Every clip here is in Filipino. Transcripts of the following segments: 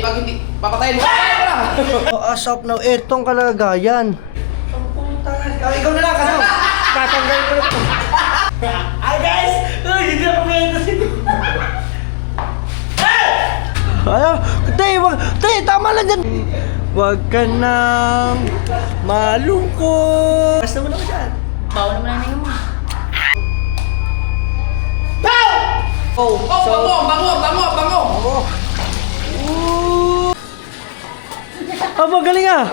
pag hindi, papatayin mo. So as of now, etong kalagayan. Ang puta nga. Ikaw na lang kasi. Tatanggalin ko na ito. Hi guys! Hindi ako ngayon kasi. Ayaw! Tay, tama lang dyan. Huwag ka nang malungkot. Basta mo na ko dyan. Bawal naman ang mo. Oh, bango! Magaling ah!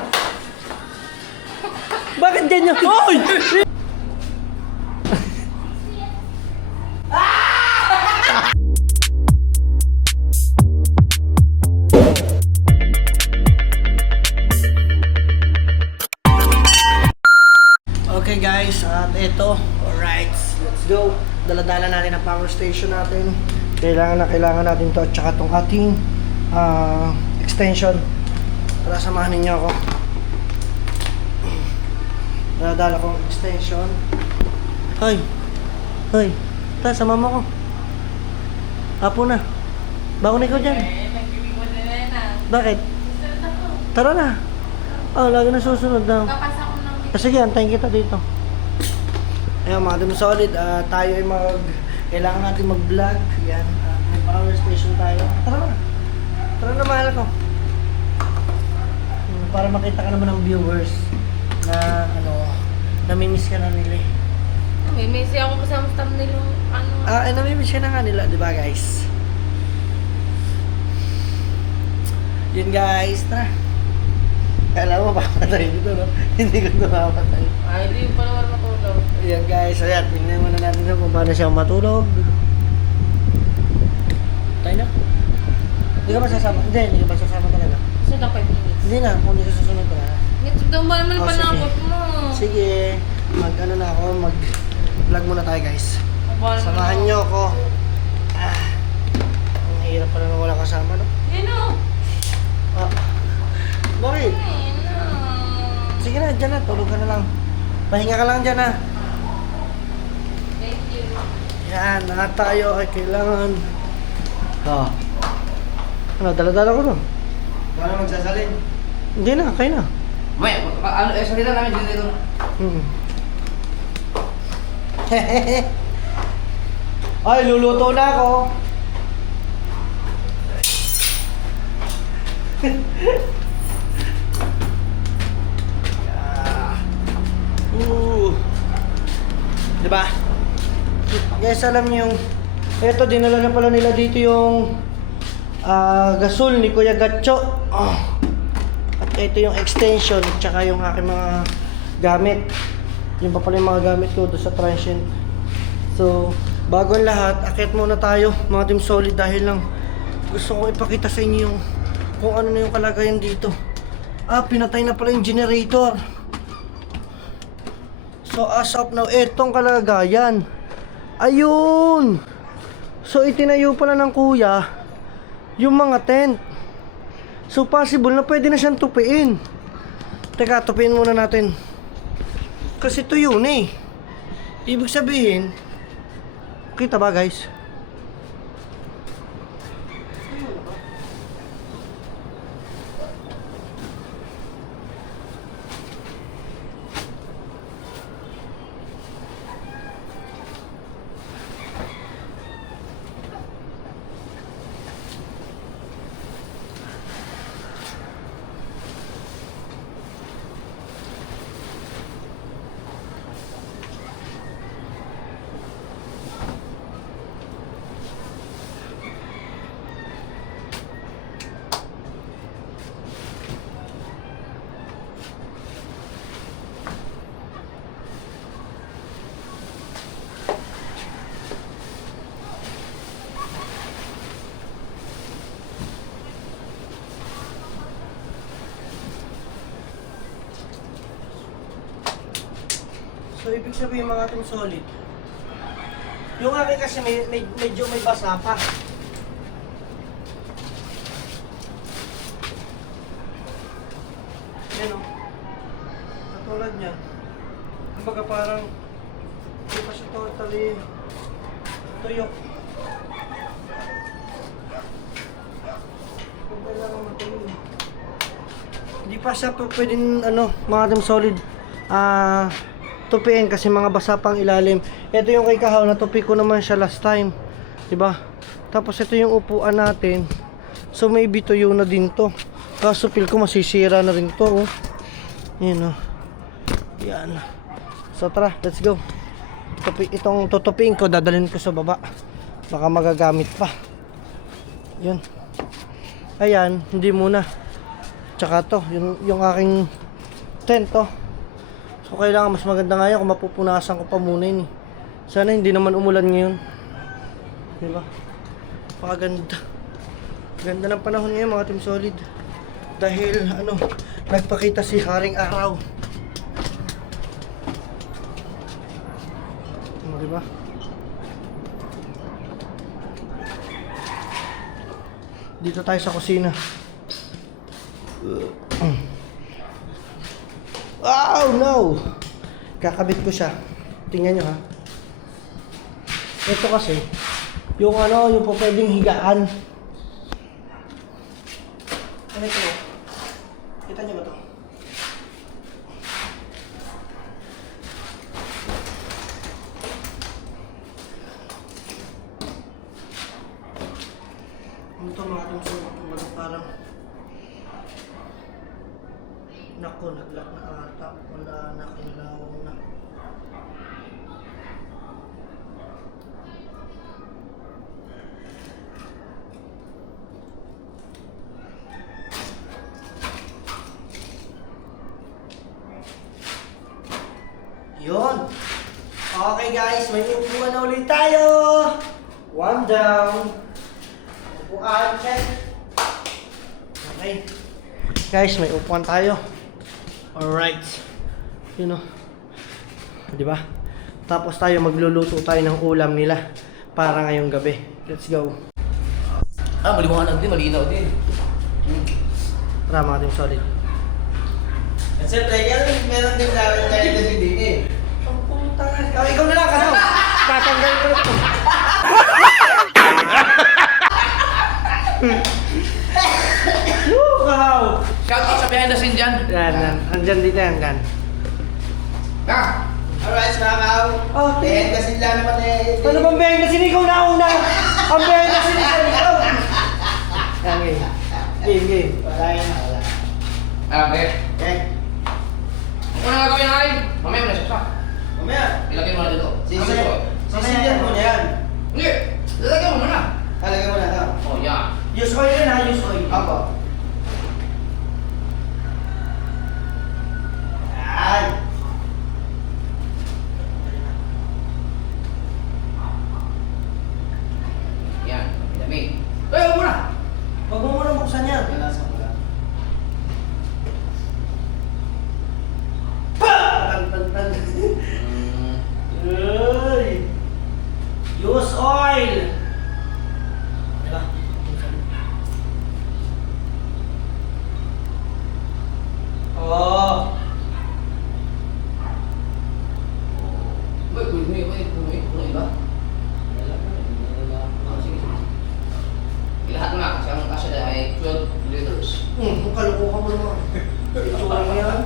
Bakit ganyan? Oy! Okay guys, at ito, alright, let's go. Dala-dala natin ang power station natin. Kailangan natin to at saka itong ating extension. Tara, samahan ninyo ako. Dala-dala kong extension. Hoy! Tara, sama mo ko. Apo na. Bakon ikaw dyan. Nagbibiwan na na. Bakit? Susunod ako. Tara na. Lagi na susunod daw. Kapasa ko ng Sige, antayin kita dito. Ayan mga Team Solid, tayo ay kailangan natin mag-vlog. Yan, may power station tayo. Tara na mahal ko. Para makita ka naman ng viewers na namimiss ka na nila. May messy ako kasama sa thumbnail yung Namimiss ka na nga nila, di ba guys? Yun guys, tara. Kala mo papatay dito, no? Hindi ko ito papatay. Ay, hindi pa naman matulog. Ayan guys, ayan, tingnan muna natin kung paano siya matulog. Tayo na? Hindi ka ba sasama? Hindi ka ba sasama talaga? Susunod ako 5 minutes. Hindi na, kung hindi ka susunod ka na. Ito daw ba naman Oh, panakot mo? Sige, mag-vlog muna tayo guys. Abala Samahan nyo ako. Ang hirap pala na wala kasama, no? Yan o. Bakit? Sige na, dyan na, tulog ka na lang. Pahinga ka lang dyan, ha? Thank you. Yan, lahat tayo ay kailangan. Dala-dala ko to. Wala magsasalin. Hindi na, kayo na. May, salita namin dito. Ay, luluto na ako. Diba? Guys, alam niyo yung eto, dinala na pala nila dito yung gasol ni Kuya Gatcho. At ito yung extension at saka yung aking mga gamit. Yung pa pala yung mga gamit ko doon sa transient. So, bago ang lahat, akit muna tayo mga Team Solid dahil lang gusto ko ipakita sa inyo yung kung ano na yung kalagayan dito. Pinatay na pala yung generator. So as of now, etong kalagayan. Ayun! So itinayo pala ng kuya yung mga tent. So possible na pwede na siyang tupiin. Teka, tupiin muna natin. Kasi tuyo na eh. Ibig sabihin, kita ba guys? So, ibig sabihin mga Team Solid, yung akin kasi medyo may basa pa. Yan o. Katulad niya. Kumbaga parang hindi pa siya totally tuyo. Kung kailangan mo ito. Hindi pa siya pwedeng ano, mga team solid. Tupiin kasi mga basa pang ilalim. Ito yung kay Kahaw, natupi ko naman siya last time. 'Di ba? Tapos ito yung upuan natin. So maybe tuyo na din to. Kaso feel ko masisira na rin to. Oh. Yan oh. Yan. So tara, let's go. Itong tutupiin ko, dadalhin ko sa baba. Baka magagamit pa. Yun. Ayan, hindi muna. Tsaka to, yung aking tent to. So kailangan mas maganda nga yan kung mapupunasan ko pa muna yun eh. Sana hindi naman umulan ngayon. Diba? Pakaganda. Ganda ng panahon ngayon mga team solid. Dahil ano, nagpakita si Haring Araw. Diba? Dito tayo sa kusina. Oh no! Kakabit ko siya. Tingnan nyo ha. Ito kasi, yung ano, yung po pwedeng higaan. Ano ito? Kita nyo ba ito? Ano ito mga itong parang naku, naglock na ata. Wala na, kinalawang na. Yun. Okay guys, may upuan na ulit tayo. One down. Upuan, check. Okay. Guys, may upuan tayo. Alright. Yun o. Diba? Tapos tayo magluluto tayo ng ulam nila para ngayong gabi. Let's go. Maliwanag din, malinaw din. Tara mga team solid. At siyempre, meron din namin tayo kasi din eh. Ang puta nga. Ikaw na lang kasi. Tatanggalin ko ito. Wow! Shout out sa behind the scene dyan. Yan. Andyan dito yan, gan. Alright, mga kaw. Oh, Behind the scene lang naman eh. ano bang behind the scene? Ikaw na una. Ang behind the scene ikaw. Yan, game. Wala yan, wala. Okay. Ano na gagawin natin? Mamaya mo na siya. Mamaya, Ilagay mo na dito. sisindihan mo na yan. Hindi! Lalagyan mo muna. Talagay mo na ito. Oh, yeah. Use oil yun ha, use oil. Apo. Yan. Yan. Dami. Huwag muna! Huwag mo muna buksan yan. Nalasa mo lang. Tan. Uy! Use oil! Diba? Oh! May iba? Sige. Ilahat mo na kasi ang kasya na ay 12 liters. Kung kalukuhan mo naman. Itsura mo yan.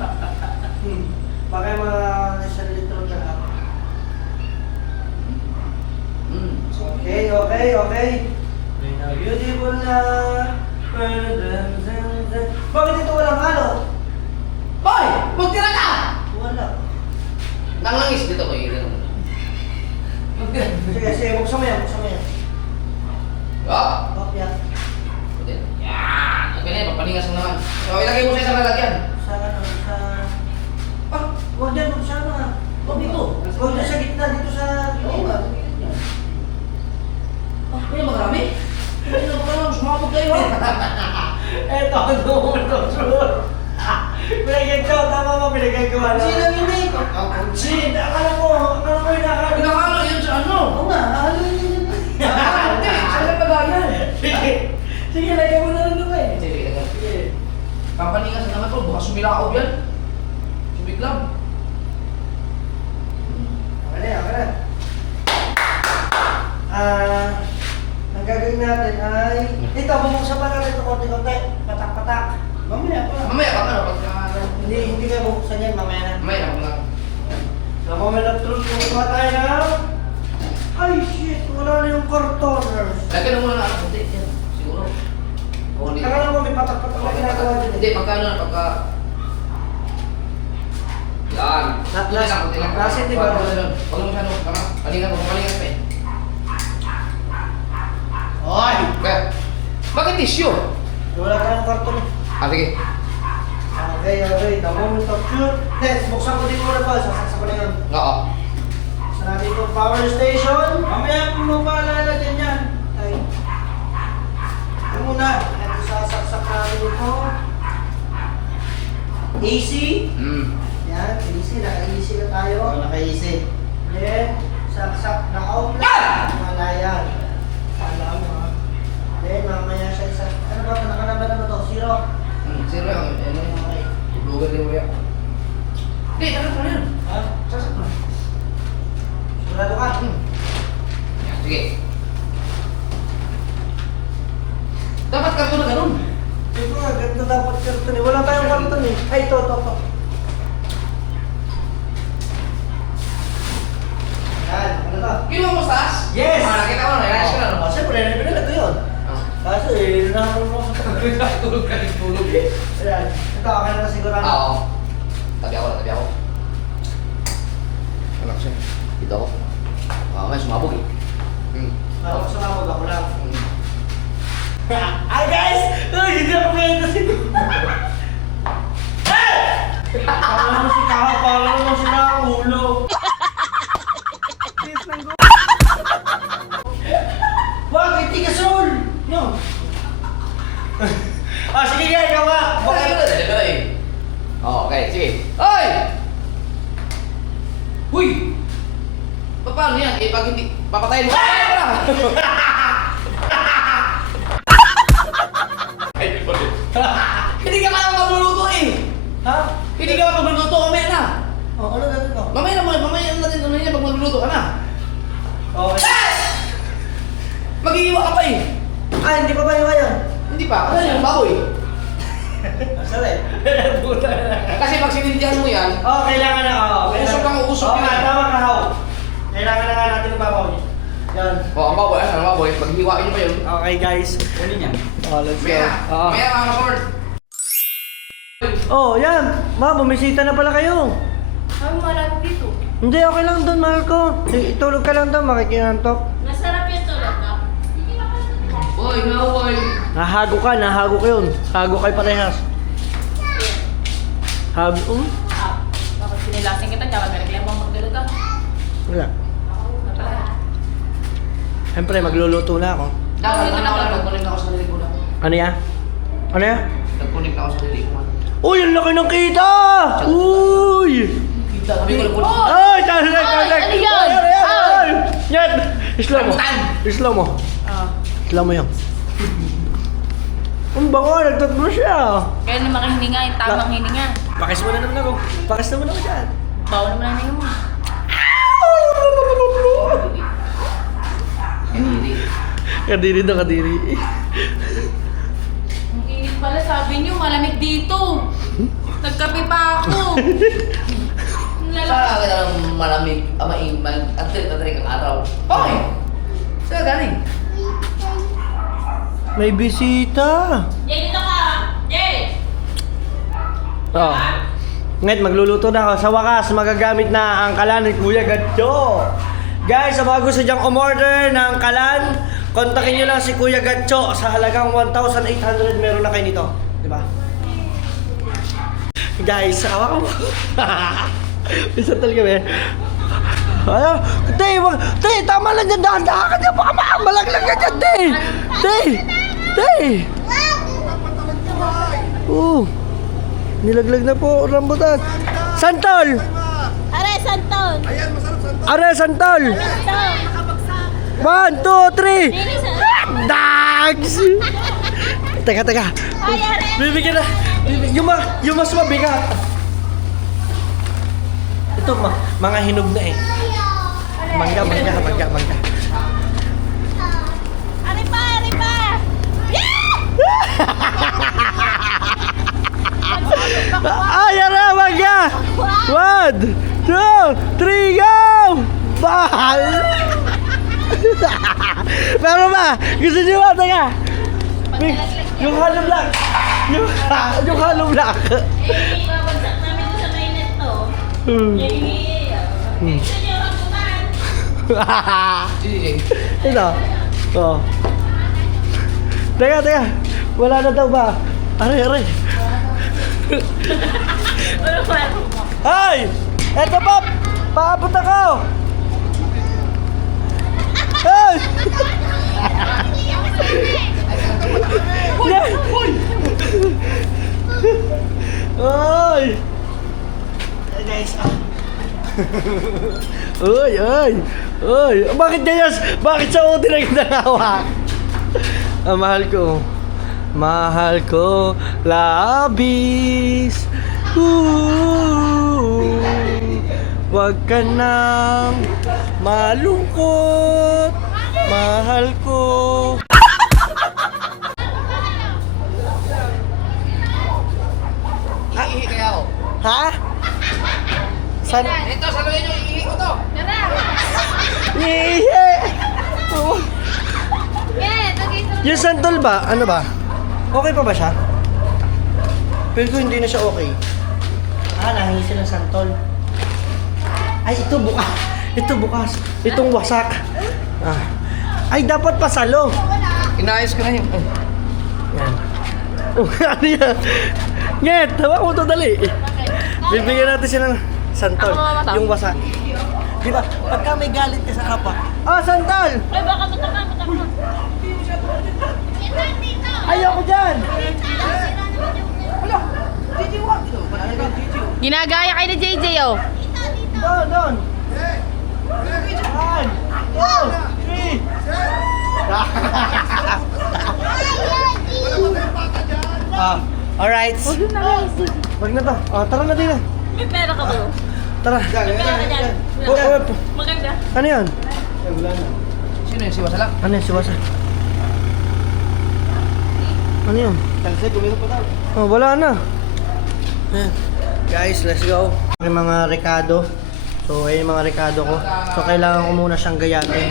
Baka yung mga isang litro ka ha. Okay. Beautiful na. Bakit ito walang halo? Hoy! Magtira ka! Wala. Nanglangis dito ko yun. Sige, buksan mo yan. Ah! Oh, yan. Yan! Okay na yun, papalingas mo naman. So, ilagay mo sa isang lalagyan. Sa ano, sa... Ah! Huwag dyan, buksan na. Huwag dito. Huwag dyan sa gitna, dito sa... Oo nga. Ah, may marami? Hindi na ba lang, sumabog kayo ha? Eto, sure. Pinagay ko, tama mo, pinagay ko. Sino hindi? Sin, akala ko yung nakakala. Pinakalo yun sa ano? Oo nga, halo yun. Ah, hindi. Saan ba yan? Sige, lagay mo na rin doon eh. Sige, lagay. Pampalingas na naman to, baka sumilaob yan. Sumiglam. Okay na. Ang gagawin natin ay... Ito, bubuksan pa natin ito konti-konti. Patak-patak. Mamaya pa. Mamaya, baka ano, pag Hindi, pagka ano, pagka... Yan. Kunti lang. Last hindi ba? Huwag mo masyado. Palingan mo, palingan pa eh. Oy! Kaya, bakit tissue? Wala tayong karton eh. Sige. Okay. The moment of truth. Let's buksan ko din muna pa. Sasaksa ko na yun. Oo. Buksan natin itong power station. Mamaya mo pa lalagyan yan. Ay. Ito muna. Ito sasaksak natin ito. AC. Yan, AC. Naka-AC na tayo. Naka-easy. Then, saksak na outlet. Malayan. Alam mo ha. Then, mamaya siya isa. Ano ba? Nakanaban na ba ito? Zero. Zero yung ano yung mga lugar din mo yan. Hindi, tagal pa rin. Ha? Sasak na. Sigurado ka? Yan, sige. Dapat karton na ganun. Ito nga, ganito dapat karton eh. Wala tayong karton eh. Ay, ito. Yan, ano to? Kinuha mo sa taas? Yes! Nakita ko na, nailayas ko na. Oh, siyempre, pinala ko yun. Kaso eh, nahamon mo. Tulog ka rin, tulog. Ayan, ito, okay na sigurado. Oo. Tabi ako. Anak siya. Dito ako. May sumabog eh. Ako sumabog ako lang. Hi guys! Uy, hindi ako ngayon kasi. Parang mo si Kaha, parang mo si Ulo. Wag, hindi ka soul! No. Sige nga, ikaw nga. Okay, sige. Hoy! Huy! Paano yan? Eh, pag hindi, papatayin mo. Hindi ka pa magluluto eh! Ha? Hindi ka pa magluluto, mamaya na! Ano gagawin ko? Mamaya natin ano yan pag magluluto ka na. Okay. Mag-iiwa ka pa eh. Hindi pa ba yung ngayon? Hindi pa, kasi yung baboy. Sorry. Kasi pag sinindihan mo yan, Kailangan na. Usok lang, usok yun. yun. Tama ka, How. Kailangan na nga natin ng babaw niya. Yan. ang baboy, asan ang baboy? Pag hiwain nyo pa yun, Okay guys. kunin niya. Let's Maya, maya mga kasord. Yan. Ma, bumisita na pala kayo. Ay, marami dito. Hindi, okay lang doon, mahal ko. Itulog ka lang doon, makikinantok. Masarap yung tulad na. Boy, no boy. Nahago ka yun. Hago kayo parehas. Bakit sinilasing kita? Kaya magreklamo ang magdulog ka. Wala. Siyempre, magluluto na ako. Nag-connect ako sa lilig ko na. Ano yan? Nag-connect ako sa lilig ko. Uy, ang laki ng kita! Uy! Kita, sabi ko lang. Ay, Ay, ano yan? Yan! Islam mo. Islam mo. Islam mo yan. Ang bango, nagtatlo siya. Kaya na makahininga, yung tamang hininga. Pakis mo na naman ako. Pakis naman ako dyan. Bawal naman ang hininga mo. Kadiri. Kadiri. Ang init pala, sabi niyo, malamig dito. Nagkape pa ako. Saan ka lang malamig, ang tarik ang araw? Okay. Saan galing? May bisita. Jay, dito ka! Jay! Ngayon, magluluto na ako. Sa wakas, magagamit na ang kalan ni Kuya Gatcho. Guys, sa mga gusto dyang umorder ng kalan, kontakin nyo lang si Kuya Gatcho sa halagang 1,800. Meron na kayo nito. Diba? Guys, awa ka mo. Isa talaga ba? Ayaw, te, tama lang dyan. Dahan-dahan ka dyan. Baka malaglag ka dyan, te. Nilaglag na po, rambutan. Santol! Are, Santon! Are, santol! 1, 2, 3! Dags! Teka. Ay, are! Bibigyan na. Yung mas mabigat. Ito, mga hinog na eh. Mangga. Are pa! Ay, ara, mangga! 1, 2, 3, go! Bahal! Pero ba? Gusto niyo ba? Teka! Yung halong lang! yung hollow block. Eh, babagsak namin sa mainit to. Hmm. Gusto niyo rambutan? Ito. Oh. Teka. Wala na daw ba? Aray. Ano ba? Ay! Eto Pop! Paabot ako! Ay! Ay! Ay guys. Ay! Bakit ganyan? Bakit sa uti na ginagawa? Mahal ko labis. Wag ka nang malungkot. Mahal ko. Iihi kaya ako. Ha? San? Ito, saluhin nyo, iihi ko to. Iihi! Oh. Yan, okay. Yung santol ba? Ano ba? Okay pa ba siya? Pero ko hindi na siya okay. Nahingi silang santol. Ay, ito bukas. Ito bukas. Itong wasak. Ay, dapat pasalo. Inayos ko na yun. Yan. Oh, ano yan? Nget, hawa mo ito dali. Bibigyan natin siya ng santol. Yung wasak. Di ba? Pagka may galit ka sa kapwa. Santol! Ay, baka mataka. Ayoko dyan! Ginagaya kayo ni JJ, oh. Doon! 1, 2, 3! Alright. Wag na to. Tara na din. May pera ka ba? Tara. May pera ka dyan. Maganda. Ano yan? Sino yun? Si Wasa lang? Ano yan? Si Wasa? Ano yun? Wala na. Ayan. Guys, let's go. Yung mga rekado. So, ayun yung mga rekado ko. So, kailangan ko muna siyang gayatin.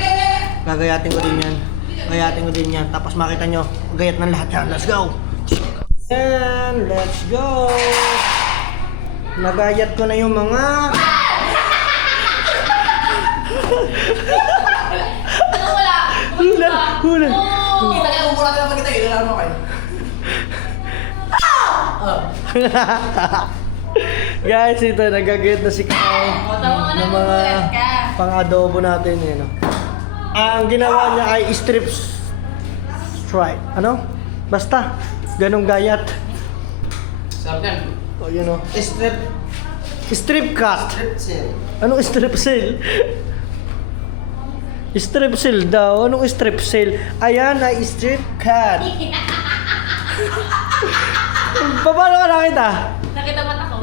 Gagayatin ko din yan. Tapos makita nyo, gayat ng lahat yan. Let's go! And let's go! Nagayat ko na yung mga... Hula! Kita niya, kung natin naman kita, ilan mo kayo. Guys, ito, nagagayat na si Kao ng mga pang-adobo natin. Yun, ang ginawa niya ay stripe. Ano? Basta, ganong gayat. Sarap yan. O, yun o. Strip cut. Sale. Anong strip sale? Strip sale daw. Anong strip sale? Ayan ay strip cut. Paano ka nakita? Nakita mata ko.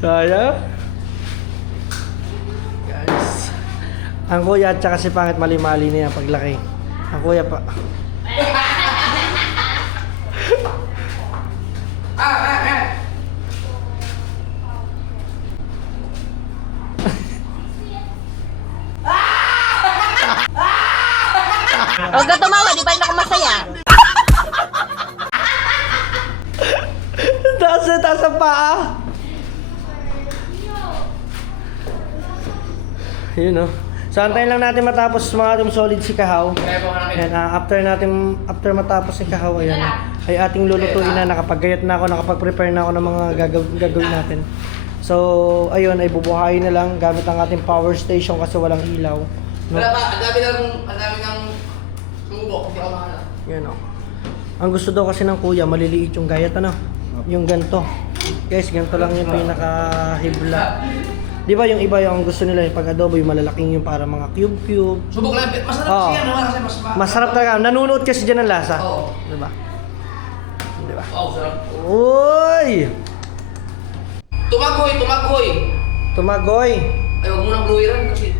Kaya? Guys. Ang kuya at saka si Pangit mali-mali na yan paglaki. Ang kuya pa. Huwag ka tumawa, di ba yun ako masaya? Taas ang paa. Yun o. So, antayin lang natin matapos mga ating solid si Kahaw. Kaya po namin. Ayan, after matapos si Kahaw, ayan, ay ating lulutuin na, nakapaggayat na ako, nakapag-prepare na ako ng mga gagawin natin. So, ayun, ay bubuhayin na lang gamit ang ating power station kasi walang ilaw. No? Wala pa, ang dami ng sumubok, hindi ako mahala. Yan o. Ang gusto daw kasi ng kuya, maliliit yung gayat, ano? Yung ganto. Guys, ganto lang yung pinaka-hibla. Di ba yung iba yung gusto nila yung pag-adobo, yung malalaking yung para mga cube-cube. Subok lang, masarap Oo. siya, no? Kasi mas Masarap talaga. Nanunuot kasi dyan ang lasa. Oo. Di ba? Di ba? Oo, sarap. Uy! Tumagoy! Tumagoy! Ay, huwag mo nang bluiran kasi...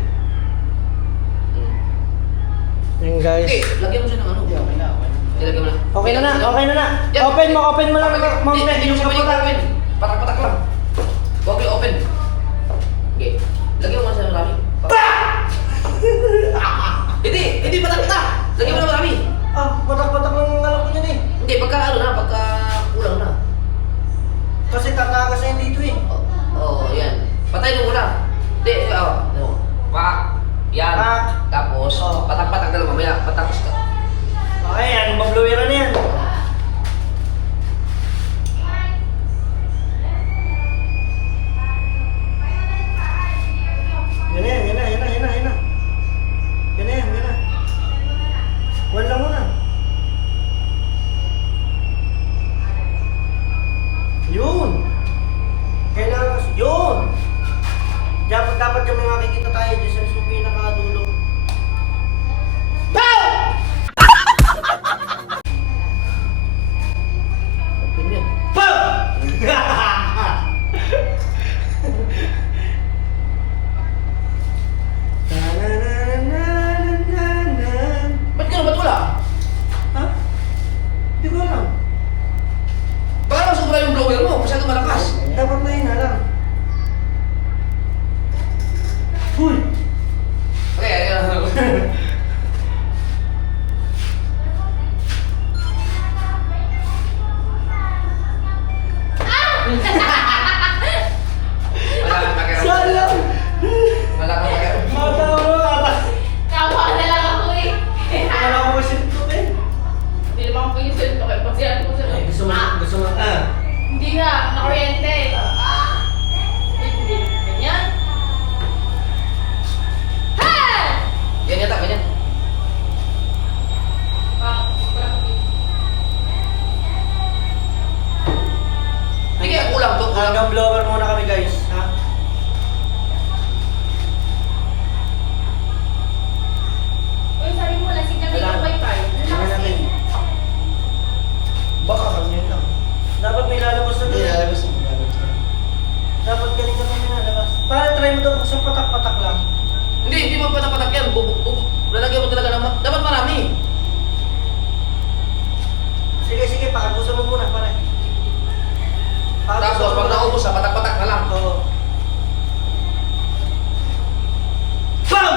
Yung guys. Okay, lagyan mo siya ng ano. Okay na. Ilagyan mo na. Okay na. Yan. Open mo lang. Hindi mo siya pwede open. Patak-patak lang. Okay, open. Okay. Lagyan mo na siya ng marami. Hindi patak-patak. Lagyan mo na marami. Patak-patak lang Yan. Pak. Tapos, Oh. patak-patak na lang mamaya. Patapos ka. Okay, yan. Mabluwera na yan. Yan na yan, yan na, yan na, yan na, yan na. Yan na yan, yan na. One lang muna. Yun. Kailangan kasi, yun. Dapat kami makikita tayo dyan sa pinakadulo. Open yan. Ba't gano'n? Ba't wala? Ha? Hindi ko alam. Baka naman sobra yung blower mo. Masyado malakas. Dapat na yun alam. Uy! Okay, ayan. Wala kang pakiramdam. Sayang! Wala kang pakiramdam. Matawa mo ata. Kawa na lang ako eh. Wala ko masinto eh. Hindi naman ako yung sento kayo. Pasiyan ko sa Gusto mo. Hindi na, nakuryente. Hindi, ganyan. Ha! Yan yata, ganyan. Hindi kaya kulang to. Kulang. Hanggang blower muna kami guys. Ha? Uy, sabi mo, lasing kami ng wifi. Tingnan natin. Baka ganyan lang. Dapat may lalabas na Hindi, doon. lalabas mo. Dapat ganito kami nalabas. Para try mo daw sa patak-patak lang. Hindi mo patak-patak yan. Lalagyan mo talaga naman. Dapat marami. Sige, pakabusan mo muna pare. Tapos pag naubos sa patak-patak na lang. Oo. BAM!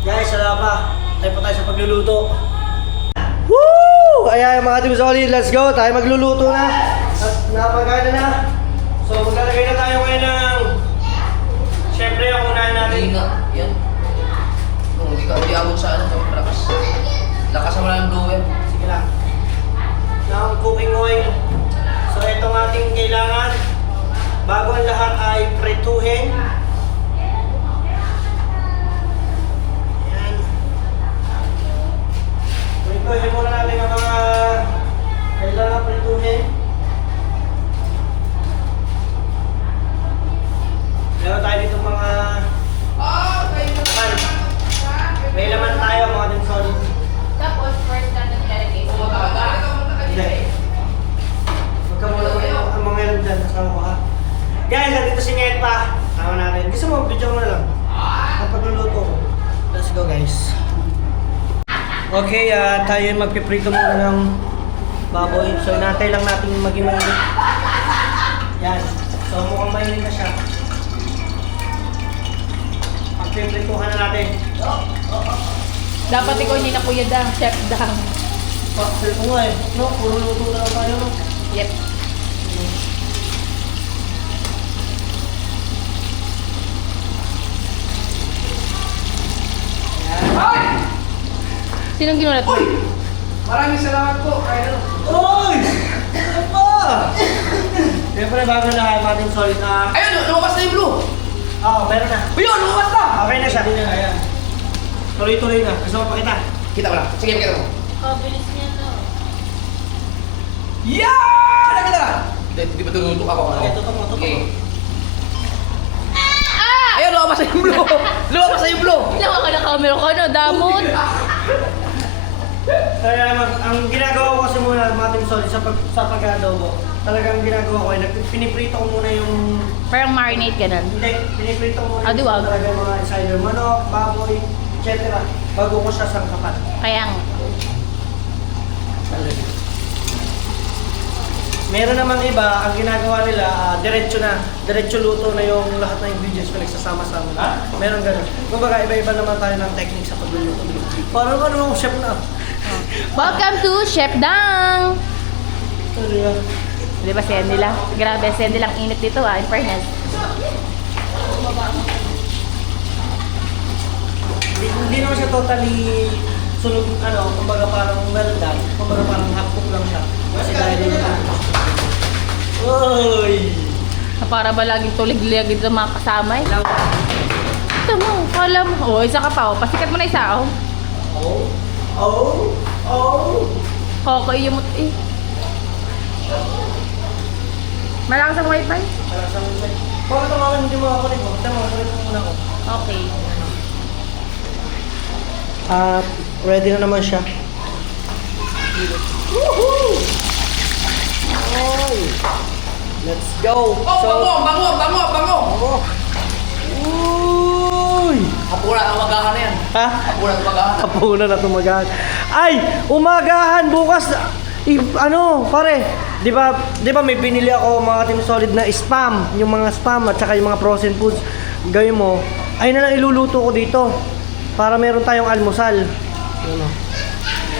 Guys, wala pa. Tayo pa tayo sa pagluluto. Woo! Ayan mga team solid, let's go. Tayo magluluto na. At napagana na. So maglalagay na tayo ngayon ng... Siyempre, ang unahin natin. Hindi nga. Yan. Hindi abot sa ano. Malakas. Lakas naman ang blower. Sige lang. Ng cooking oil. So itong ating kailangan. Bago ang lahat ay prituhin. Yan. Prituhin muna natin ang mga kailangan prituhin. Meron tayo dito mga laman. May laman tayo mga din solid. Tapos, first na nilalagay sa baba. Hindi. Huwag ka muna ang mga ilan dyan. Kasama ko ha. Guys, nandito si Ngepa. Kasama natin. Gusto mo, video mo na lang. Ang pagluluto ko. Let's go guys. Okay, tayo yung magpiprito muna ng baboy. So, inatay lang natin maging mainit. Yan. So, mukhang mainit na siya. Pagpiprituhan na natin. Dapat ikaw hindi na kuya dang, chef dang. Pakpil ko nga eh. No, puro luto na lang tayo. No? Yep. Ay! Sinong ginulat mo? Uy! Maraming salamat po. Kaya ano? Oy! Ano pa? Siyempre, bago na natin solid na... Ayun! Lumabas na yung blue! Oo, meron na. Ayun! Lumabas na! Okay na siya. Ayan. Tuloy-tuloy na. Gusto mo pakita? Kita mo lang. Sige, pakita mo. Oh, bilis niya no. Yan! Nakita na! Hindi ba tututok ako? Okay, tutok mo, tutok mo. Okay. Ayun! Lumabas na yung blue! Lumabas na yung blue! Ilaw ka na camera ko no, damon. Kaya ang ginagawa ko kasi muna, Mating Solid, sa pag-adobo, talagang ginagawa ko ay piniprito ko muna yung... Parang marinate ka nun. Hindi, piniprito ko muna Ah, di wag. talagang mga insider, manok, baboy, etc. Bago ko siya sangkapan. Kaya nga. Meron naman iba, ang ginagawa nila, diretso luto na yung lahat ng ingredients pinagsasama-sama. Meron ganun. Kumbaga, iba-iba naman tayo ng technique sa pagluluto. Parang ano, chef na. Welcome to Chef Dang! Ano yan? Di ba si Andy lang? Grabe, si Andy lang init dito in fairness. Hindi naman siya totally sunog, kumbaga parang well done. Kumbaga parang half-cook lang siya. Kasi dahil Uy! Para ba laging tulig-ligid sa mga kasama eh? Ito mo, kala mo. Oh, isa ka pa oh. Pasikat mo na isa oh. Koko mo eh. Malakas ang wifi? Bakit tumakan hindi mo ako rin mo? Tama, kulit mo muna ako. Okay. At ready na naman siya. Woohoo! Oy! Let's go! Bango! Uy! Hapunan ang magahan na yan. Ha? Hapunan ang magahan. Hapunan na umagahan. Ay! Umagahan! Bukas! Pare, di ba may binili ako mga Team Solid na spam, yung mga spam at saka yung mga frozen foods. Gawin mo, ay na lang iluluto ko dito para meron tayong almusal.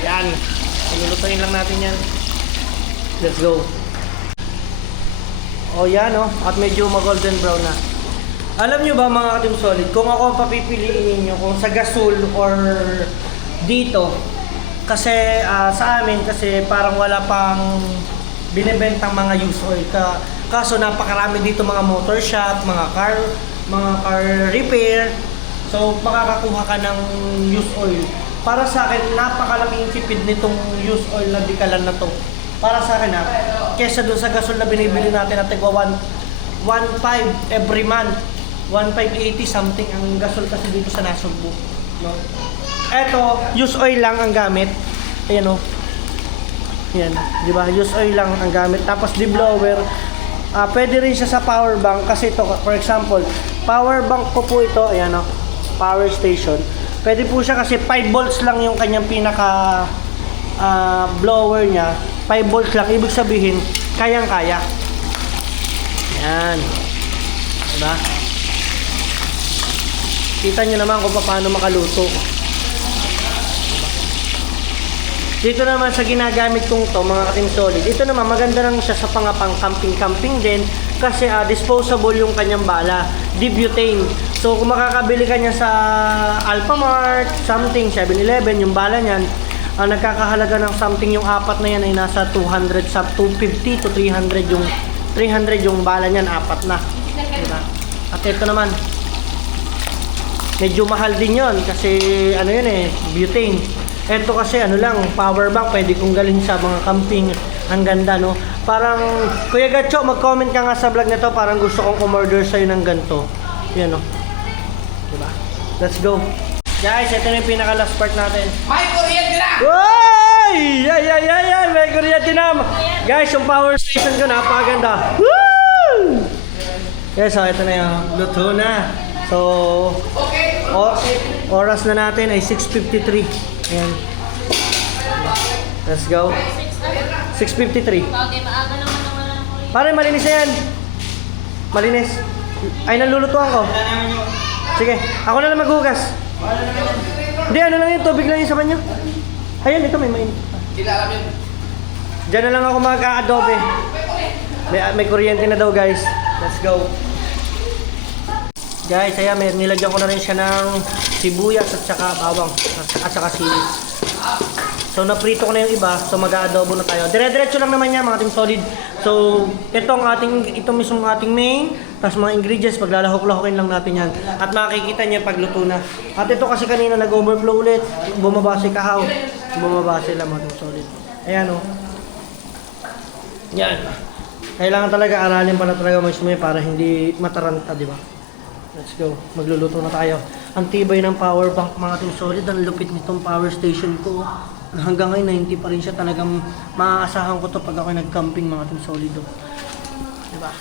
Yan. Ilulutuin lang natin yan. Let's go. Oh, yan at medyo mag-golden brown na. Alam nyo ba mga Team Solid, kung ako ang papipiliin ninyo kung sa gasol or dito, kasi sa amin kasi parang wala pang binebentang mga used oil. Kaso napakarami dito mga motor shop, mga car repair. So makakakuha ka ng used oil. Para sa akin napakalaking tipid nitong used oil na dikalan na to. Para sa akin kesa doon sa gasol na binibili natin na tigwa 1.5 every month. 1.580 something ang gasol kasi dito sa Nasugbu. No? Eto, used oil lang ang gamit. Ayan Yan, di ba? Used oil lang ang gamit. Tapos deblower. Pwede rin siya sa power bank kasi ito, for example, power bank ko po ito, ayan power station. Pwede po siya kasi 5 volts lang yung kanyang pinaka blower niya. 5 volts lang, ibig sabihin, kayang-kaya. Yan. Diba? Kita nyo naman kung paano makaluto. Dito naman sa ginagamit kong to, mga Team Solid, ito naman maganda lang siya sa pang camping-camping din kasi disposable yung kanyang bala, dibutane. So kung makakabili ka niya sa Alphamart, something, 7-Eleven, yung bala niyan, nagkakahalaga ng something yung apat na yan ay nasa 200 sa 250 to 300 yung bala niyan, apat na. Diba? At ito naman, medyo mahal din yon kasi butane. Ito kasi power bank, pwede kong galhin sa mga camping. Ang ganda, no? Parang, Kuya Gatcho, mag-comment ka nga sa vlog na to, parang gusto kong umorder sa'yo ng ganito. Yan, no? Diba? Let's go. Guys, ito na yung pinaka-last part natin. May kuryente na! Uy! Ay! May kuryente na! Guys, yung power station ko, napakaganda. Woo! Guys, ito na yung luto na. So, Okay! oras na natin ay 6:53. Ayan. Let's go. 6:53. Okay, maaga naman ako. Pare, malinis na yan. Malinis. Ay, nalulutuan ko. Sige, ako na lang maghugas. Hindi, lang yun. Tubig lang yung sa banyo. Ayan, ito may mainit. Hindi na alam yun. Diyan na lang ako mag-a-adobe. May kuryente na daw, guys. Let's go. Guys, ayan, nilagyan ko na rin siya ng sibuyas at saka bawang at saka sili. So, naprito ko na yung iba. So, mag-a-adobo na tayo. Dire-diretso lang naman yan, mga Team Solid. So, ito mismo ating main. Tapos mga ingredients, paglalahok-lahokin lang natin yan. At makikita niya pagluto na. At ito kasi kanina nag-overflow ulit. Bumaba si kahaw. Bumaba sila, mga Team Solid. Ayan, Yan. Kailangan talaga aralin pa na talaga mismo para hindi mataranta, di ba? Let's go. Magluluto na tayo. Ang tibay ng power bank, mga Team Solid. Ang lupit nitong power station ko. Hanggang ngayon, 90 pa rin siya. Talagang maaasahan ko to pag ako nag-camping, mga Team Solid. Diba?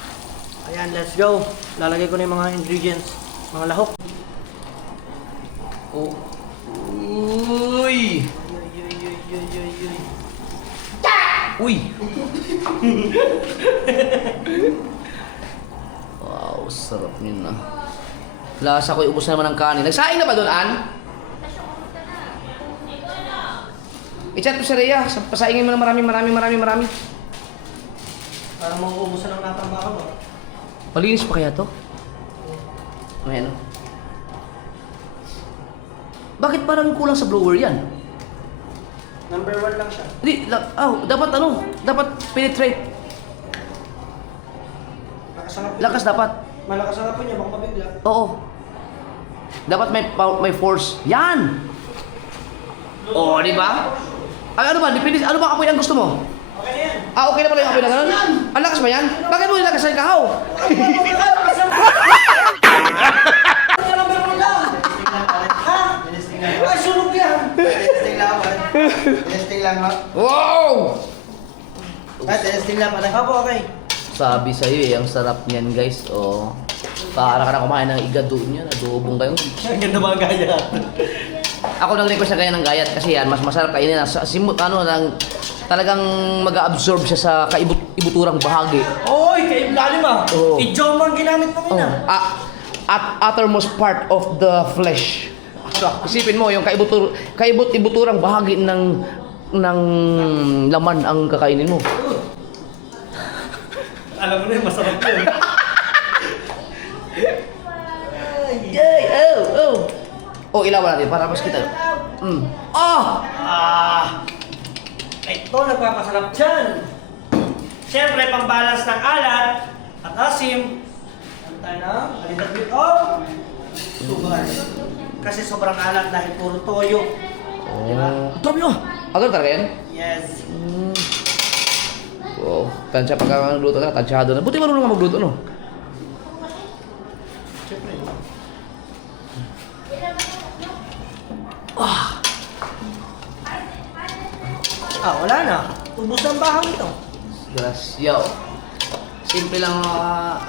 Ayan, let's go. Lalagay ko na yung mga ingredients. Mga lahok. Oh. Uy! Uy! Wow, sarap yun na. Lasa ko, ubos na naman ng kanin. Nagsaing na ba doon, Ann? I-chat mo si Rhea. Pasaingin mo na marami. Para mauubusan ng natambakan mo. Malinis pa kaya to? Ayan. Bakit parang kulang sa blower yan? Number 1 lang siya. Hindi, dapat ano? Dapat penetrate. Nakasangap. Lakas dapat. Malakas ang po niya, baka mabigla. Oo. Dapat may force. Yan! Oo, di ba? Ay, ano ba? Depende, ano ba apoy ang gusto mo? Okay na yan. Okay na pala yung apoy na gano'n? Ang lakas ba yan? Bakit mo nilakas sa kahaw? Number 1 lang. Ha? Testing lang. Ay, sunog yan. Testing lang pare. Testing lang ha. Wow! Testing lang pare. Apo, okay. Sabi sa'yo ang sarap niyan guys. Oh. Para ka na kumain ng igado niya. Adobong kayo. Ang ganda mga gaya. Ako nag-request na ganyan ng gayat kasi yan, mas masarap kainin sa simut, talagang mag-absorb siya sa kaibuturang bahagi. Oy, kailalim ah. Oo. I-jommer ang ginamit mo Oh, kina. at uttermost part of the flesh. Isipin mo, yung ibuturang bahagi ng laman ang kakainin mo. Alam mo na yung masarap yun. Yay! Oh! Oh! Oh, ilawan natin para mas kita. Ah! Ito, nagpapasarap dyan. Siyempre, pang-balance ng alat at asim. Ano tayo na? A little bit of sugar. Kasi sobrang alat dahil puro toyo. Oh. Dami oh! Agad talaga yan? Yes. Oh, tansya pagka nagluto na, tansyado na. Buti marunong ka magluto, no? Siyempre. Wala na. Ubus ang bahang ito. Gracias. Simple lang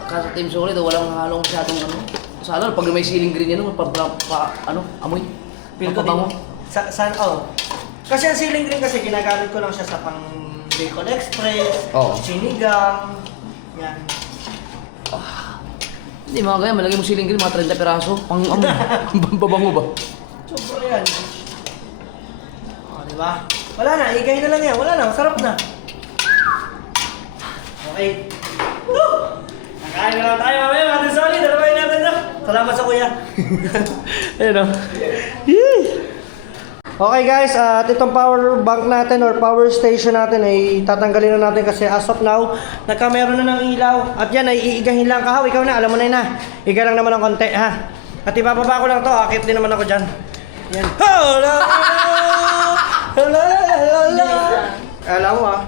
sa Team Solid, walang halong masyadong ano. Sa ano, pag may ceiling green yan, amoy. Feel ko Pabango. din. Kasi ang ceiling green kasi ginagamit ko lang siya sa pang Bacon Express, Oo. sinigang, yan. Hindi mga gaya, malagay mo ceiling green, mga 30 peraso. Pang babango ba? Sobra yan. Diba? Wala na, igay na lang yan. Wala na, masarap na. Okay. Woo! Nakain na lang tayo mamaya, mga solid. Dalawain natin na. Salamat sa kuya. Ayun o. Okay guys, at itong power bank natin or power station natin ay tatanggalin na natin kasi as of now, nagkameron na ng ilaw. At yan ay iigahin lang kahaw. Ikaw na, alam mo na yun ha. Iga lang naman ng konti ha. At ibababa ko lang to, akit din naman ako dyan. Yan. Hola! Hola! Hola! Alam mo ah.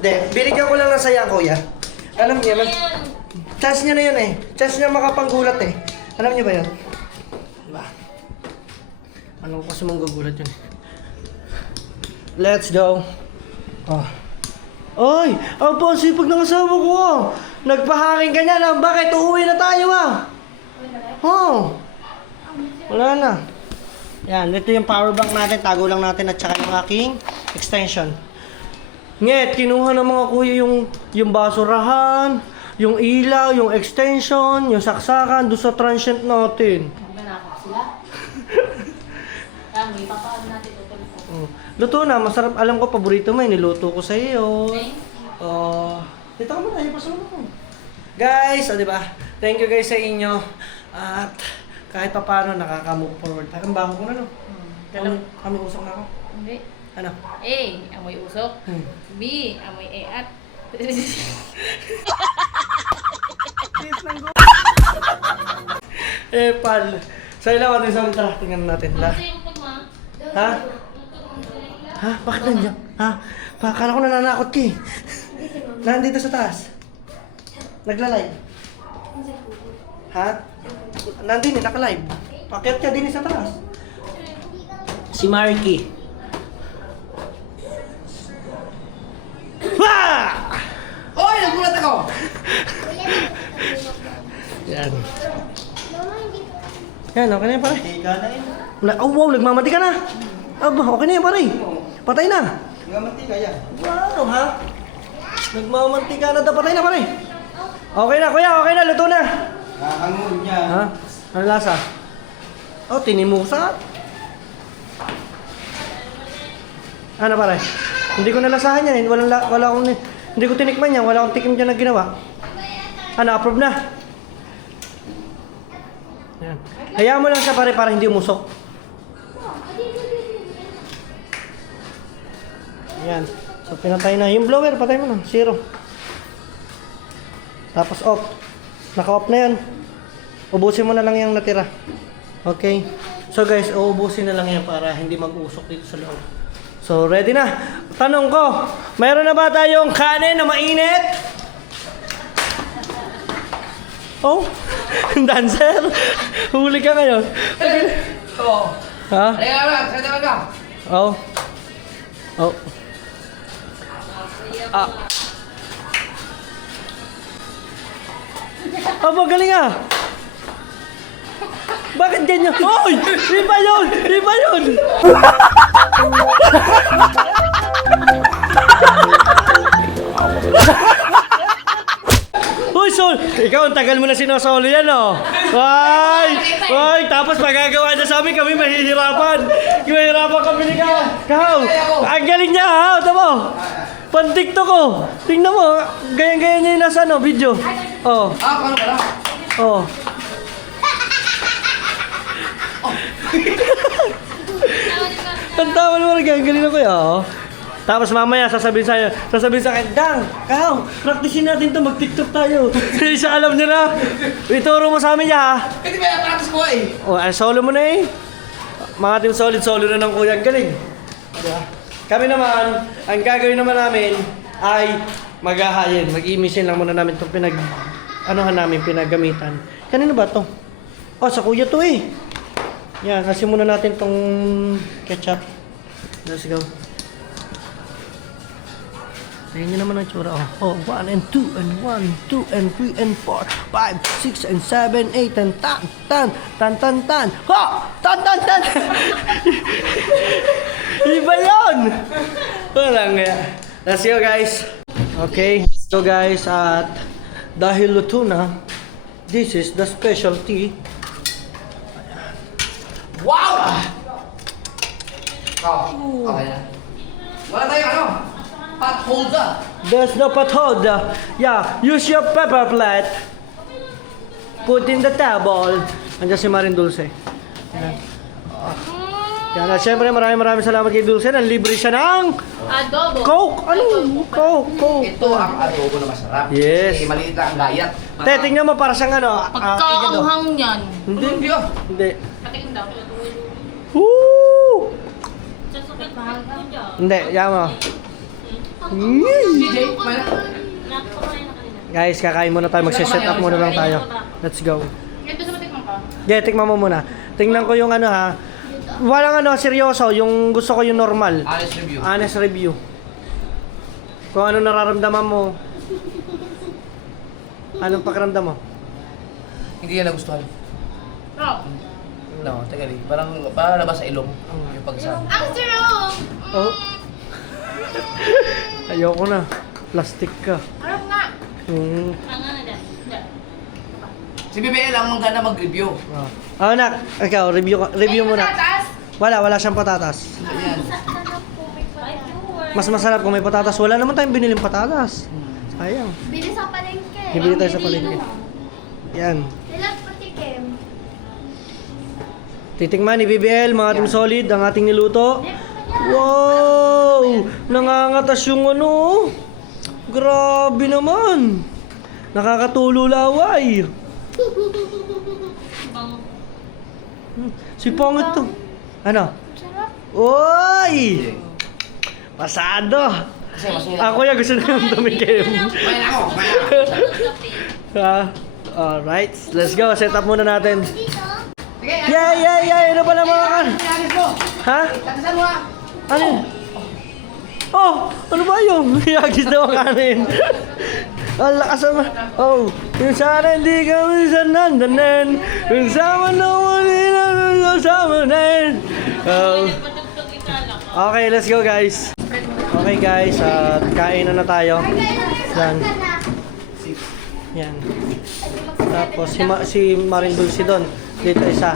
Hindi, binigyan ko lang ng saya kuya. Alam niya, chance niya na yun eh. Chance niya makapanggulat eh. Alam niyo ba yun? Diba? Alam ko kasi manggugulat yun. Let's go. Oh. Oy! Ang sipag ng asawa ko ah. Nagpahangin ka niya lang. Bakit? Uuwi na tayo ah. Oh. Wala na. Yan, ito yung power bank natin. Tago lang natin at saka yung aking extension. Nget, kinuha ng mga kuya yung basurahan, yung ilaw, yung extension, yung saksakan, doon sa transient natin. Nanakak sila. May papaano natin ito. Luto na, masarap. Alam ko, paborito mo, niluto ko sa iyo. Okay. Dito ka muna, ipasama ko. Guys, di ba? Thank you guys sa inyo. At kahit pa paano, nakaka-move forward. Parang bago ko na, no? Kami usok na ako. Hindi. Ano? A, amoy usok. B, amoy eat. Pal. Sa ilaw, ano yung salita? Tingnan natin. Ha? Ha? Bakit nandiyan? Ha? Akala ko nananakot ka eh. Nandito sa taas. Nagla-live. Ha? Nandun eh, naka-live. Pakyat ka din eh sa taas. Si Marky. Ha! Oy! Nagulat ako! Yan. Yan, okay na yan pare. Tiga na yun. Oh wow, nagmamati ka na. Aba, okay na yan pare. Patay na. Ngamati ka yan. Wow, ha? Nagmamanti ka na daw. Patay na pare. Okay na kuya, okay na. Luto na. Kahangon niya. Ha? Ano lasa? Oh, tinimusa. Ano pare? Hindi ko nalasahan yan. Wala akong, hindi ko tinikman yan. Wala akong tikim dyan na ginawa. Ano, approve na? Hayaan mo lang siya pare para hindi umusok. Ayan. So, pinatay na. Yung blower, patay mo na. 0. Tapos off. Naka-off na yan. Ubusin mo na lang yung natira. Okay? So guys, uubusin na lang yan para hindi mag-usok dito sa loob. So, ready na. Tanong ko, mayroon na ba tayong kanin na mainit? Oh, dancer. Huli ka ngayon. Oo. Ha? Halika na, salita ka. Oh. Oh. Ah. Oh, magaling ah. Bakit ganyan? Hoy! Iba yun! Iba yun! Hoy, Sol! Ikaw, ang tagal mo na sinosolo yan, oh! Hoy! Hoy! Tapos magagawa na sa amin, kami mahihirapan! Mahihirapan kami ni Kahaw! Ang galing niya, ha? Ito mo! Pan-tiktok ko! Tingnan mo, ganyan-ganyan niya yung nasa video. Oh. Paano ka na? Oh. Ang tama naman, galing ako yan, oh. Tapos mamaya sasabihin sa akin, Dang, Kahaw, practicein natin to, mag-tiktok tayo. Siya alam niya na. Ituro mo sa amin niya, ha? Hindi ba practice ko eh? O, ay, solo mo na eh. Mga team solid, solo na ng kuya. Ang galing. Diba? Kami naman, ang gagawin naman namin ay mag-ahayin. Mag-i-mission lang muna namin itong pinagamitan. Kanino ba to? Oh, sa kuya to eh. Yan, kasi muna natin tong ketchup. Let's go. Tingnan nyo naman ang tsura. Oh, 1 and 2 and 1, 2 and 3 and 4, 5, 6 and 7, 8 and tan. Ha! Tan! Iba yun! Walang nga. Let's go guys. Okay, so guys, at dahil luto na, this is the specialty. Wow! Okay na. Wala tayong ano? Pot holder. There's no patod. Yeah, use your pepper plate. Put in the table. Andiyan si Marin Dulce. Yan. Yan. At syempre maraming salamat kay Dulce. Nanlibre siya ng Adobo. Coke. Ano? Coke. Ito ang adobo na masarap. Yes. Kasi maliit lang ang gayat. Te, tingnan mo para siyang ano. Pagkaanghang niyan. Hindi ah. Hindi. Patikin daw. Woo! Sasakit mahal ko dyan. Hindi, yan mo. DJ, may na. Guys, kakain muna tayo. Magse-set up muna lang tayo. Let's go. Ito sa patikman ka. Yeah, tikman mo muna. Tingnan ko yung ano ha. Walang ano, seryoso. Yung gusto ko yung normal. Honest review. Honest review. Kung ano nararamdaman mo. Anong pakiramdam mo? Hindi yan nagustuhan. Oh. No, teka lang. Parang labas sa ilong. Yung pagsama. Ang sarap! Oh. Ayoko na. Plastic ka. Harap nga. Mm. Ang ano dyan. Si BBL lang mangga na mag-review. Oh, nak. Ikaw, review mo na. Patatas? Wala siyang patatas. Ayan. Mas masarap kung may patatas. Wala naman tayong biniling patatas. Sayang. Bili sa palengke. Bibili tayo sa palengke. Yan. Ilan patikim? Titikman ni BBL, mga team solid, ang ating niluto. Wow! Nangangatas yung ano. Grabe naman. Nakakatulo laway. Si Pongit to. Ano? Sarap. Oy! Pasado. Kasi mas nila. Ako yung gusto na yung tumikim. May na ako. Alright, let's go. Set up muna natin. Dito. Yeah! Ano pala mga kan? Ha? Tatasan mo ah. Ano? Oh! Ano ba yung yagis na makanin? Ang lakas naman. Oh! Yung sana hindi kami sanandanan. Yung sama naman nila sama na. Oh. Okay, let's go guys. Okay guys, at kain na tayo. Yan. Yan. Tapos si Marin Dulce doon. Dito isa.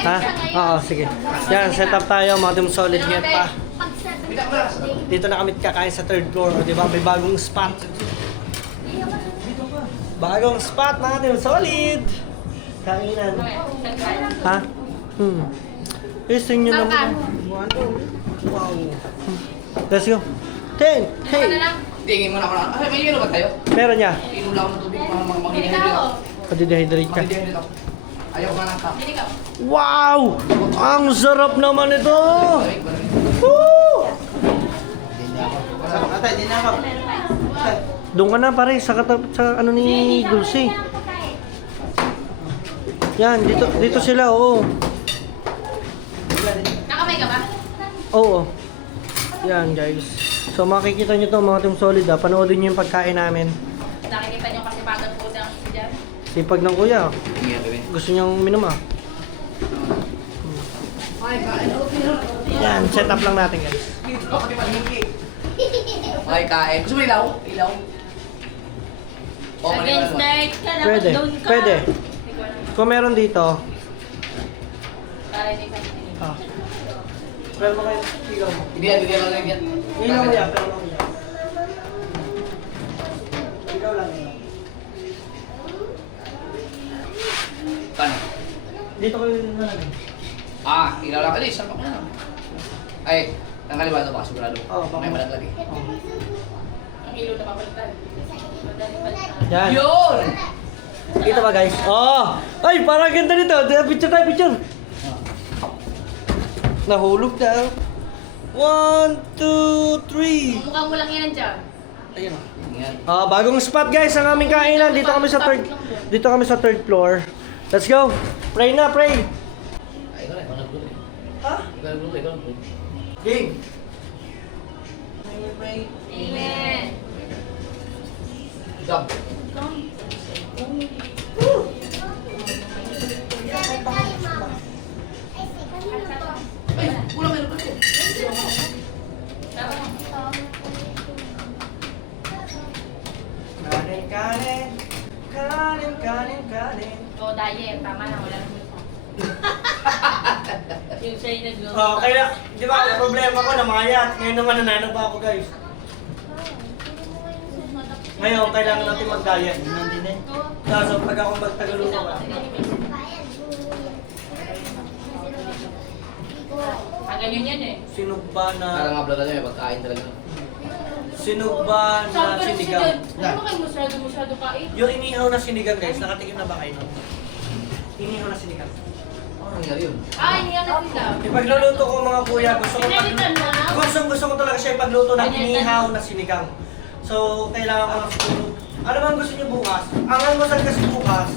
Ha? Oo, sige. Yan, set up tayo. Mga team solid ngayon pa. Pag 7 birthday. Dito na kami kakain sa third floor. O, di ba? May bagong spot. Bagong spot, mga team solid. Kainan. Saan? Ha? Gusto nyo Saan ka? naman. Wow. Let's go. 10. Ano Hey. na lang? Tingin mo na ako na. Ay, may yelo ba tayo? Meron niya. Inom lang ako ng tubig para mag-dehydrate Ikaw. ako. Padi-dehydrate ka. Mag-dehydrate ako. Ayaw ka ng cup. Hindi ikaw. Wow! Ang sarap naman ito! Woo! Atay, di na ako. Atay. Doon ka na pare, sa ano ni Dulce. Yan, dito sila, oo. Nakamay ka ba? Oo. Yan guys. So makikita nyo to mga Team Solid ha. Panoodin nyo yung pagkain namin. Nakikita niyo kasi pagod po ng dyan. Sipag ng kuya. Sige, gawin. Gusto niyang minum ah. Ay, kain. Yan, set up lang natin guys. Dito ako di paningki. Ay, kain. Gusto mo ilaw? Ilaw? Against dirt ka na. Pwede, doon ka. pwede. Kung meron dito. Para hindi ka tinig. Ah. Pero mo kayo, ilaw mo. Hindi yan, hindi yan, hindi yan. Ilaw mo yan, pero mo yan. Ilaw lang yan. Kan. Dito kayo nalagay. Ah, ilaw lang. Alis, sarap ako na. Ay, ang kaliwa ito ba? Sigurado. Oo, baka- May malaglag eh. Ang ilo na papalitan. Yan. Yun! Dito ba guys? Oh! Ay, parang ganda nito. Picture tayo, picture. Nahulog na. 1, 2, 3. Mukha mo lang yan dyan. Ayun. Yan. Bagong spot guys ang aming kainan. Dito kami sa third floor. Let's go. Pray na, pray. Ay, ikaw na, ikaw nagluto eh. Ha? Ikaw nagluto, ikaw nagluto. Game. Amen. Gab. Ay, kulang meron pa ito. Kanin, kanin. Kanin, kanin, kanin. O, diet. Tama na. Wala nang gusto. Yung sa'yo nagluto. Kaya, di ba, ang problema ko na mayat. Ngayon naman nanalo pa ako guys. Ngayon, kailangan natin mag-diet. Kaso, pag ako magtagaluto ka, Ganyan yan eh. sinugba Parang na, nga vlog na may pagkain talaga. sinugba na sinigang. Ano mo kayo masyado kain? Yung inihaw na sinigang guys, nakatikim na ba kayo? Inihaw na sinigang. Ano nangyari yun? Ay, hindi yan na sila. Ipagluluto ko mga kuya, Pinalitan mo na? gusto ko talaga siya ipagluto ng inihaw na sinigang. So, kailangan ko lang siguro. Ano bang gusto niyo bukas? Ang almusal kasi bukas,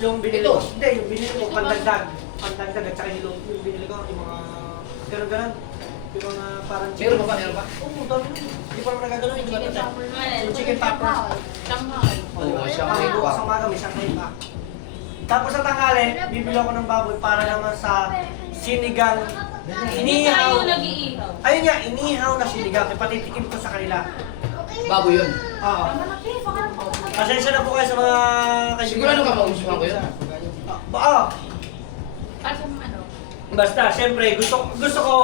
yung binili ko. Ito. Hindi, yung binili ko, pandagdag. Pandagdag at saka yung binili ko, yung mga gano'n-gano'n. Yung mga parang Meron pa ba? Meron pa? Oo, dami nun. Hindi pa naman nagagano'n, hindi ba ito? Yung chicken popper. Tanghal. Oh, siya Kasi may bukas buka. ang umaga, may isang kain pa. Tapos sa tanghali, bibili ako ng baboy para naman sa sinigang. Hindi tayo Inihaw. nag-iihaw. Ayun nga, inihaw na sinigang. Ipatitikim ko sa kanila. Baboy yun. Oo. Pasensya na po kayo sa mga kaibigan. Sigurado ka magustuhan ko yun. Oo. Para sa ano? Basta, syempre, gusto ko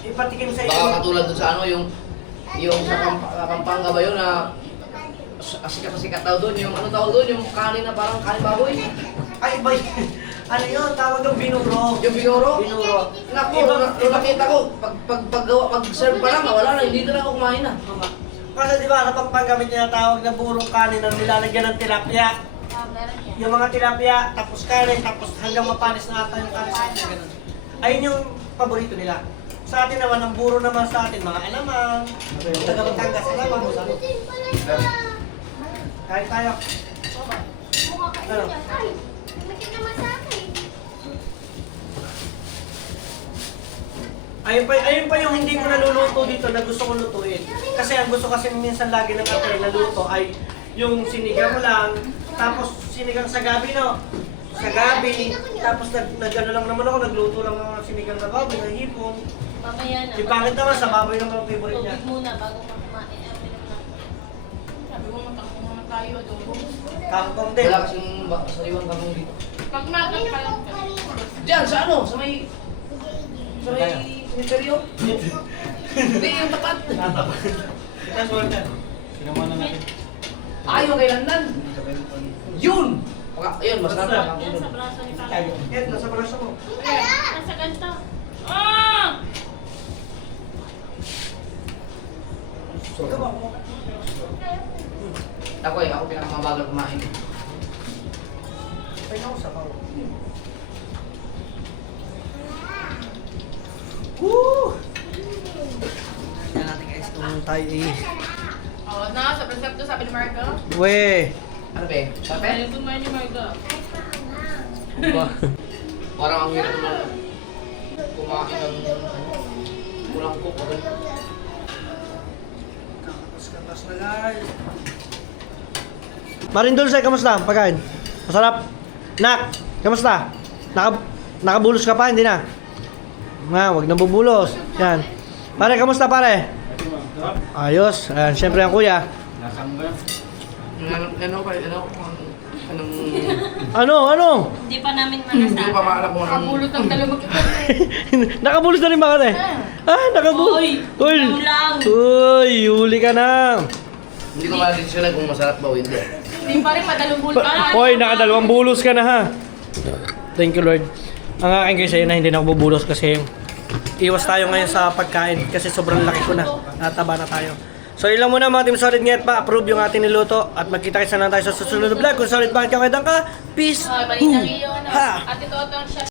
ipatikim sa Baka inyo. katulad dun sa ano, yung sa Pampanga ba yun na sikat daw doon, yung ano tawag doon, yung kanin na parang kanin baboy. Ay, iba yun. Ano yun? Tawag ng binuro. Yung binoro. Binuro. Naku, nung nakita ko, pag-serve pa lang, wala na, hindi na lang ako kumain na. Kasi di ba, sa Pampanga may tinatawag na burong kanin na nilalagyan ng tilapia. Yung mga tilapia, tapos kanin, tapos hanggang mapanis na ata yung kanin sa atin, ganun. Ayun yung paborito nila. Sa atin naman, ang buro naman sa atin, mga alamang, taga Batangas, alamang, kahit tayo. Ano? Ayun pa yung hindi ko naluluto dito na gusto ko lutuin. Kasi ang gusto kasi minsan lagi ng ate naluto ay yung sinigang lang, tapos sinigang sa gabi, no? Sa gabi, tapos nag-ano lang naman ako, nagluto lang ng sinigang na baboy, na hipon. Mamaya na. Di pangit naman sa baboy naman ang favorite niya. Tubig muna bago ka kumain. Sabi mo matakbo muna tayo, adobo. Kangkong din. Wala kasing sariwang kamong dito. Pag magat pa lang ka. Diyan, sa ano? Sa may cemeteryo? Hindi, yung tapat. That's what that. Ayaw kay Landan. Yun! Ayun, masarap na. Yan sa braso ni Papa. Ed, nasa braso mo. Nasa ganito. Ah! Ako pinakamabagal kumain. Ay, ako sa pao. Tingnan natin guys kung tayo Oh, na, sa presepto sabi ni Marco. We! Ano ba eh? Sabi? Ayun kumain ni Marco. Parang ang hirap naman kumain ng kulang ko. Kapas na guys. Marin Dulce, kamusta? Pagkain? Masarap? Nak, kamusta? Nakabulos ka pa, hindi na? Nga, wag nang bubulos. Yan. Pare, kamusta pare? Ayos. Ayan, syempre ang kuya. Ano? Hindi pa namin Hindi ko pa maalam kung anong... Kabulot ang dalawa Nakabulos na rin ba ka eh? Ah, nakabulos. Uy, Uy! lang. Uy, huli ka na. Hindi ko ma-desisyonan kung masarap ba o hindi. Hindi pa rin madalong bulot ka na. Hoy, nakadalawang bulos ka na ha. Thank you Lord. Ang akin kayo sa'yo na hindi na ako bubulos kasi iwas tayo ngayon sa pagkain kasi sobrang laki ko na. Nataba na tayo. So yun lang muna mga Team Solid Nget pa. Approve yung ating niluto at magkita-kita na tayo sa susunod na vlog. Kung solid bakit ka, peace. Ay, balita ngayon. Ha! At ito ang siya.